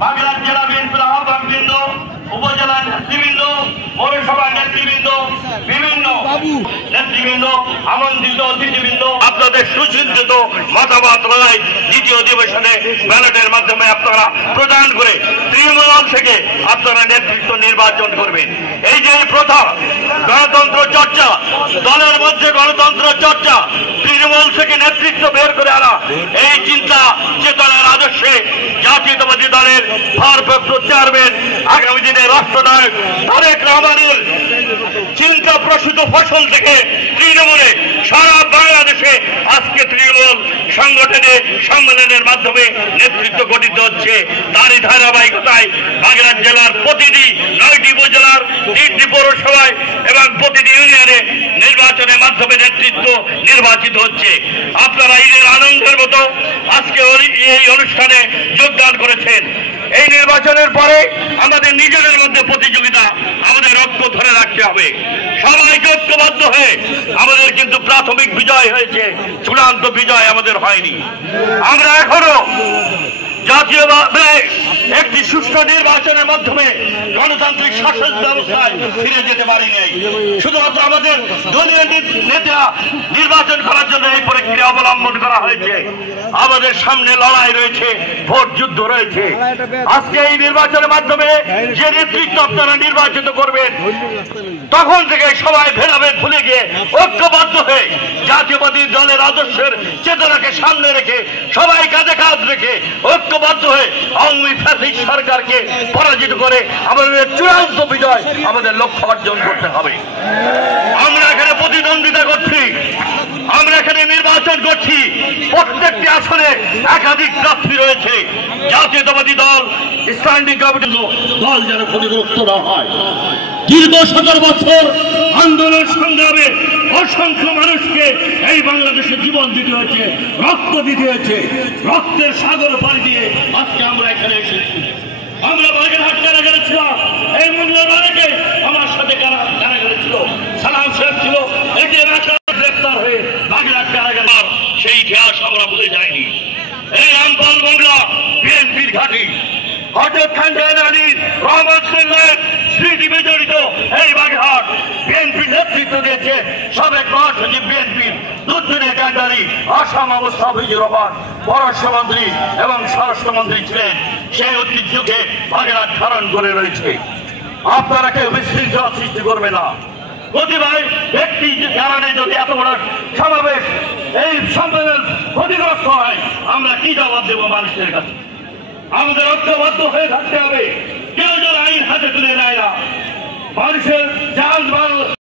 বাগেরহাট জেলা বিএনপির আহ্বায়কবৃন্দ, উপজেলা নেতৃবৃন্দ, পৌরসভা নেতৃবৃন্দ, বিভিন্ন নেতৃবৃন্দ, আমন্ত্রিত অতিথিবৃন্দ, আপনাদের সুচিন্তিত মতামত রায় দ্বিতীয় অধিবেশনে ব্যালটের মাধ্যমে আপনারা প্রদান করে তৃণমূল থেকে আপনারা নেতৃত্ব নির্বাচন করবেন। এই যে প্রথা গণতন্ত্র চর্চা, দলের মধ্যে গণতন্ত্র চর্চা, তৃণমূল থেকে নেতৃত্ব বের করে আনা, এই চিন্তা চেতনার আদর্শে জাতীয়তাবাদী দলের ভারপ্রাপ্ত চেয়ারম্যান আগামী দিনে রাষ্ট্রনায়ক তারেক রহমানের চিন্তা প্রসূত ফসল থেকে তৃণমূলে সারা বাংলাদেশে আজকে তৃণমূল সংগঠনে সম্মেলনের মাধ্যমে নেতৃত্ব গঠিত হচ্ছে। তারই ধারাবাহিকতায় বাগেরহাট জেলার প্রতিটি 9টি উপজেলার 3টি পৌরসভায় এবং প্রতিটি ইউনিয়নে নির্বাচনের মাধ্যমে নেতৃত্ব নির্বাচিত হচ্ছে। আপনারা ঈদের আনন্দের মতো আজকে এই অনুষ্ঠানে যোগদান করেছেন। এই নির্বাচনের পরে আমাদের নিজেদের মধ্যে প্রতিযোগিতা, আমাদের ঐক্য ধরে রাখতে হবে। সবাইকে ঐক্যবদ্ধ হয়ে আমাদের কিন্তু প্রাথমিক বিজয় হয়েছে, চূড়ান্ত বিজয় আমাদের হয়নি। আমরা এখনো জাতীয়ভাবে একটি সুষ্ঠু নির্বাচনের মাধ্যমে গণতান্ত্রিক শাসন ব্যবস্থায় ফিরে যেতে পারিনি। শুধুমাত্র আমাদের দলীয় নেতা নির্বাচন করার জন্য এই প্রক্রিয়া অবলম্বন করা হয়েছে। আমাদের সামনে লড়াই রয়েছে, ভোট যুদ্ধ রয়েছে। আজকে এই নির্বাচনের মাধ্যমে যে নেতৃত্ব আপনারা নির্বাচিত করবেন, তখন থেকে সবাই ভেদাভেদ ভুলে গিয়ে ঐক্যবদ্ধ হয়ে জাতীয়বাদী দলের আদর্শের চেতনাকে সামনে রেখে সবাই কাঁধে কাঁধ রেখে ঐক্যবদ্ধ হয়ে আওয়ামী ফ্যাসিস্ট সরকারকে পরাজিত করে আমাদের চূড়ান্ত বিজয় আমাদের লক্ষ্য অর্জন করতে হবে। আমরা এখানে প্রতিদ্বন্দ্বিতা করছি, আমরা এখানে নির্বাচন করছি। প্রত্যেকটি আসনে একাধিক প্রার্থী রয়েছে। জাতীয়তাবাদী দল, স্ট্যান্ডিং কমিটির দল যেন ক্ষতিগ্রস্ত না হয়। দীর্ঘ 17 বছর আন্দোলন সংগ্রামে অসংখ্য মানুষকে এই বাংলাদেশে জীবন দিতে হয়েছে, রক্ত দিতে হয়েছে। রক্তের সাগর পাড়ি দিয়ে আজকে আমরা এখানে এসেছি। আমরা বাগেরহাট কারাগারে ছিলাম, এই মূল্যের অনেকে আমার সাথে কারাগারে ছিল। সালাম সাহেব ছিল, এটি গ্রেপ্তার হয়ে বাগেরহাট কারাগারে, সেই ইতিহাস আমরা ভুলে যাইনি। এই রামপাল মোংলা বিএনপির ঘাঁটি, হযরত খান জাহানারীর রহমান সিংহের স্মৃতি বিজড়িত এই বাগেরহাট বিএনপি নেতৃত্ব দিয়েছে সাবেক মহাসচিব বিএনপির দুর্দিনের কান্ডারি আসাম অবস্থা মুজিবুর রহমান পররাষ্ট্রমন্ত্রী এবং স্বরাষ্ট্রমন্ত্রী ছিলেন। সেই ঐতিহ্যকে বাগেরহাট ধারণ করে রয়েছে। আপনারা কেউ বিশৃঙ্খলা সৃষ্টি করবে না। প্রতিভায় ব্যক্তি কারণে যদি এত বড় সমাবেশ, এই সম্মেলন ক্ষতিগ্রস্ত হয়, আমরা কি জবাব দেব মানুষের কাছে? আমাদের ঐক্যবদ্ধ হয়ে থাকতে হবে। কেউ যেন আইন হাতে তুলে নেয় না। মানুষের